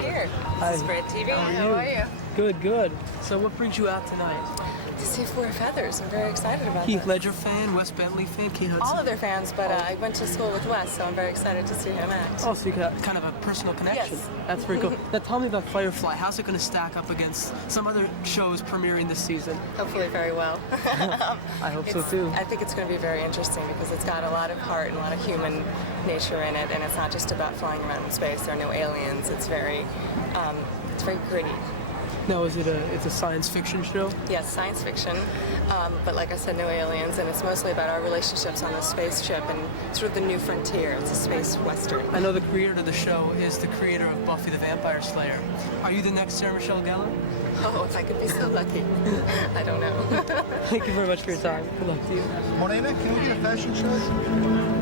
Here. Hi. This is Spread TV. How are you? Good, good. So what brings you out tonight? To see Four Feathers. I'm very excited about Keith that. Ledger fan, Wes Bentley fan, Kate Hudson? All of their fans, but I went to school with Wes, so I'm very excited to see him act. Oh, so you got kind of a personal connection. Yes. That's very cool. Now tell me about Firefly. How's it going to stack up against some other shows premiering this season? Hopefully very well. I hope so too. I think it's going to be very interesting because it's got a lot of heart and a lot of human nature in it, and it's not just about flying around in space. There are no aliens. It's very gritty. Now, it's a science fiction show? Yes, science fiction, but like I said, no aliens, and it's mostly about our relationships on the spaceship and sort of the new frontier. It's a space western. I know the creator of the show is the creator of Buffy the Vampire Slayer. Are you the next Sarah Michelle Gellar? Oh, if I could be so lucky. I don't know. Thank you very much for your time. Good luck to you. Morena, can we get a fashion show?